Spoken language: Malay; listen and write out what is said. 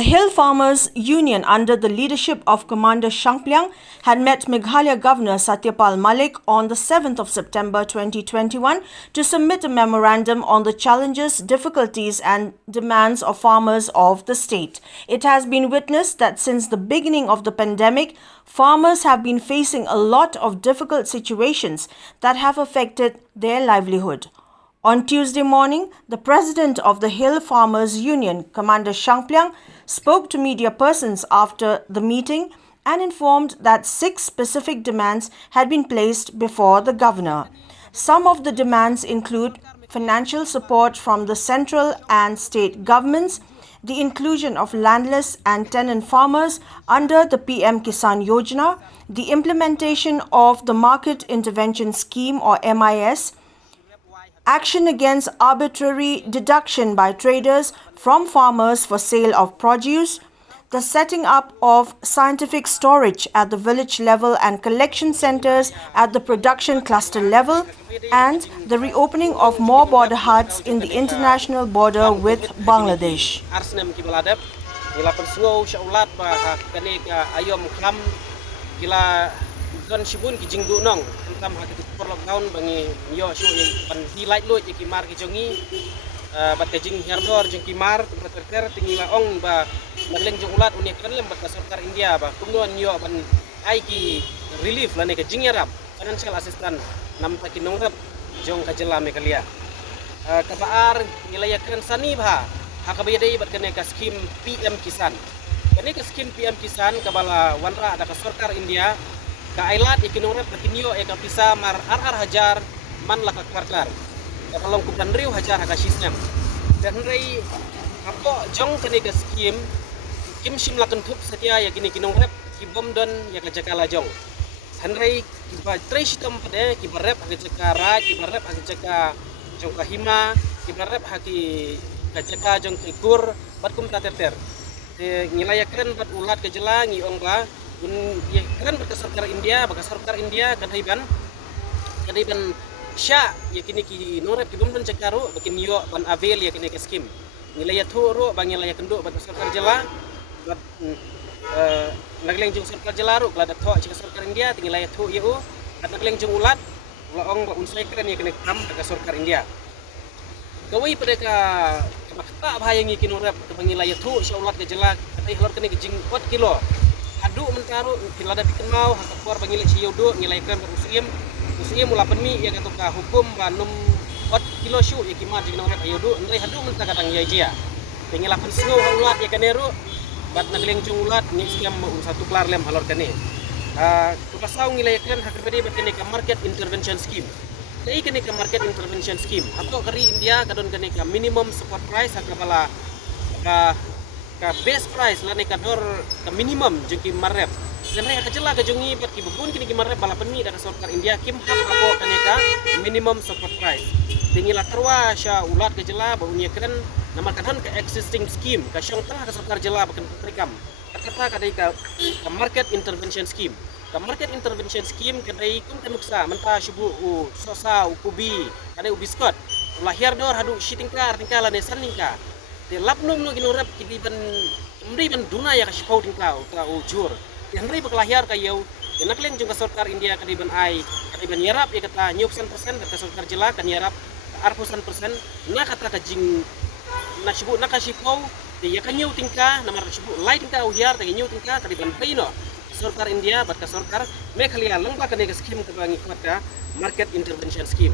The Hill Farmers Union, under the leadership of Commander Shangpliang, had met Meghalaya Governor Satyapal Malik on the 7th of September 2021 to submit a memorandum on the challenges, difficulties and demands of farmers of the state. It has been witnessed that since the beginning of the pandemic, farmers have been facing a lot of difficult situations that have affected their livelihood. On Tuesday morning, the president of the Hill Farmers Union, Commander Shangpliang, spoke to media persons after the meeting and informed that 6 specific demands had been placed before the governor. Some of the demands include financial support from the central and state governments, the inclusion of landless and tenant farmers under the PM Kisan Yojana, the implementation of the Market Intervention Scheme or MIS, action against arbitrary deduction by traders from farmers for sale of produce, the setting up of scientific storage at the village level and collection centers at the production cluster level, and the reopening of more border huts in the international border with Bangladesh. Don sibun ki jingdu nong entam ha ki por lockdown bangi yo shu pan highlight lo ki mar ki jongi bat jing herdor jing ki mar ter tingila ong ba madleng jong ulat unik kan lem bat sarkar India ba kumno yo ban ai ki relief la ne ka jing yaram financial assistance nam ta ki nongrap jong ka jela me kalia ka baar ngilaya kan sani ba ha ka bayadai bat kan ka skim PM Kisan kani ka skim PM Kisan ka bala wanra ada ka sarkar India ka ailat ikinurep patinyo e ka pisa mar ar hajar man la ka karkar ka kalong ku riu hajar ha ka sisnyam dan rei apo jong kani ka skim kim sim la kan thup satia ya kini kinurep ki bom don ya ka jakala jong han rei ki ba tre sistem pade ki barep ha ka ra ki barep ha ka jong ka hima ki barep ha ki ka jaka jong ki kur bat kum tater te ngilayakren bat ulat ke jelangi ong ba ya kan berkasarkar India kadaiban sya ya kini ki norep ki bumdon cekaru bakin yo ban avel ya kini ke skim nilai thu ro bang nilai kendo bat sarkar jela bat nagleng jung sarkar jela ro glada tho cika sarkar India tingilai thu yu at nagleng jung ulat laong ba unsai kren ya kini kam ka sarkar India gawai pada ka makta bahayangi ki norep bangilai thu sya ulat ke jela katai halor kini jing 4 kilo adu mentaru kilada bikin mau hakapor bangilik siyodo ngilai kren berusim mula penmi yang katuka hukum banum 4 kilo syu ya kimar jing nore ayodo ndai hadu menta kadang ya jia pengilapan singo ulat ya kaneru bat nagleng jung ulat ni siam satu klar lem halor kane kupasau ngilai kren hakapede batene ka market intervention scheme kai kene ka market intervention scheme atau kari India kadon kene ka minimum support price hakapala ka base price la ne kador ka minimum jengki marep dan rek ka jela ka jongi pat ki bubun kini ki marep bala penmi da sarkar India kim hak apo kaneka minimum support price tingila terwa sya ulat ka jela ba unia keren nama kadon ka existing scheme ka syong tengah ka sarkar jela bakan trikam kata kadai ka market intervention scheme kadai kum kanuksa menta syubu sosa ukubi kadai ubiskot lahir dor hadu shitingkar tingkala ne saningka de lapnum no ginurap kidiban mri ban duna ya kasipau tingkau ta ujur yang mri baklahiar kayu de nakleng jung sarkar India kadiban ai kadiban yarap ya kata nyup 100% kata sarkar jela kan yarap arpusan persen na kata ka jing na sibu na kasipau de ya kan nyu tingka namar sibu lai tingka uhiar de nyu tingka kadiban paino sarkar India bat ka sarkar Meghalaya lengba kan ka scheme ka bangi ka market intervention scheme